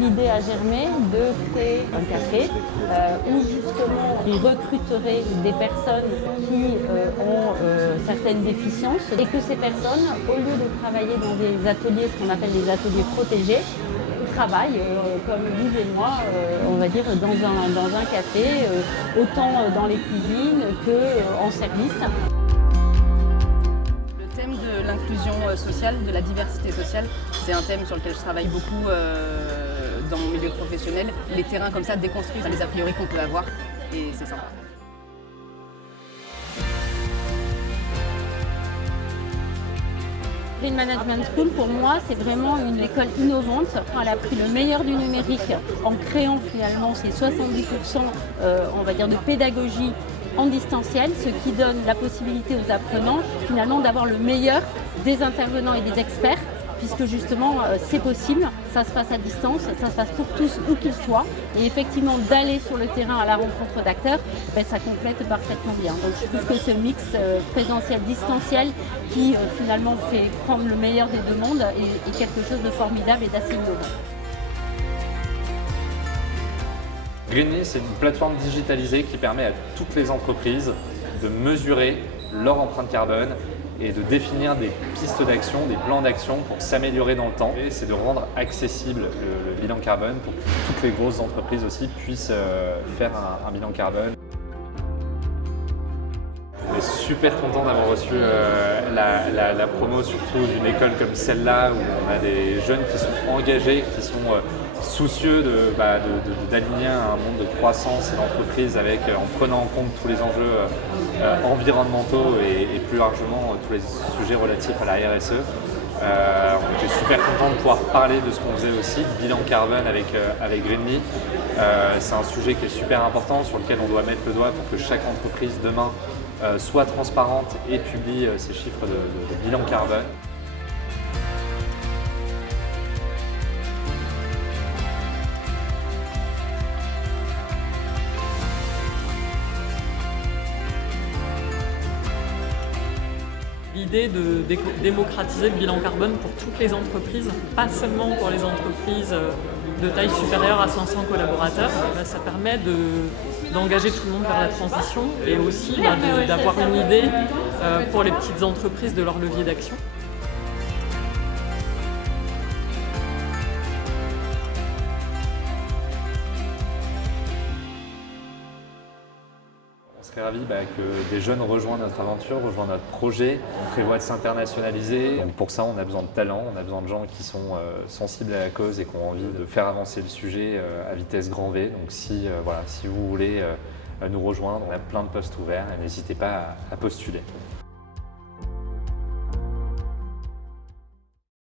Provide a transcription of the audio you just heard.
l'idée a germé de créer un café où justement on recruterait des personnes qui ont certaines déficiences et que ces personnes, au lieu de travailler dans des ateliers, ce qu'on appelle les ateliers protégés, travaillent, comme Yves et moi, on va dire, dans un café, autant dans les cuisines qu'en service. Le thème de l'inclusion sociale, de la diversité sociale, c'est un thème sur lequel je travaille beaucoup dans mon milieu professionnel. Les terrains comme ça déconstruisent les a priori qu'on peut avoir et c'est sympa. Green Management School, pour moi, c'est vraiment une école innovante. Elle a pris le meilleur du numérique en créant finalement ces 70% on va dire, de pédagogie en distanciel, ce qui donne la possibilité aux apprenants finalement d'avoir le meilleur des intervenants et des experts, puisque justement c'est possible, ça se passe à distance, ça se passe pour tous où qu'ils soient, et effectivement d'aller sur le terrain à la rencontre d'acteurs, ça complète parfaitement bien. Donc je trouve que ce mix présentiel-distanciel qui finalement fait prendre le meilleur des deux mondes est quelque chose de formidable et d'assez innovant. Greenly, c'est une plateforme digitalisée qui permet à toutes les entreprises de mesurer leur empreinte carbone et de définir des pistes d'action, des plans d'action pour s'améliorer dans le temps. Et c'est de rendre accessible le bilan carbone pour que toutes les grosses entreprises aussi puissent faire un bilan carbone. On est super content d'avoir reçu la promo, surtout d'une école comme celle-là où on a des jeunes qui sont engagés, qui sont soucieux d'aligner un monde de croissance et d'entreprise en prenant en compte tous les enjeux environnementaux et plus largement tous les sujets relatifs à la RSE. On était super content de pouvoir parler de ce qu'on faisait aussi, de bilan carbone avec Greenly. C'est un sujet qui est super important, sur lequel on doit mettre le doigt pour que chaque entreprise demain soit transparente et publie ses chiffres de bilan carbone. L'idée de démocratiser le bilan carbone pour toutes les entreprises, pas seulement pour les entreprises de taille supérieure à 500 collaborateurs, ça permet d'engager tout le monde vers la transition et aussi d'avoir une idée pour les petites entreprises de leur levier d'action. On serait ravis que des jeunes rejoignent notre aventure, rejoignent notre projet. On prévoit de s'internationaliser. Donc pour ça, on a besoin de talents, on a besoin de gens qui sont sensibles à la cause et qui ont envie de faire avancer le sujet à vitesse grand V. Donc si vous voulez nous rejoindre, on a plein de postes ouverts et n'hésitez pas à postuler.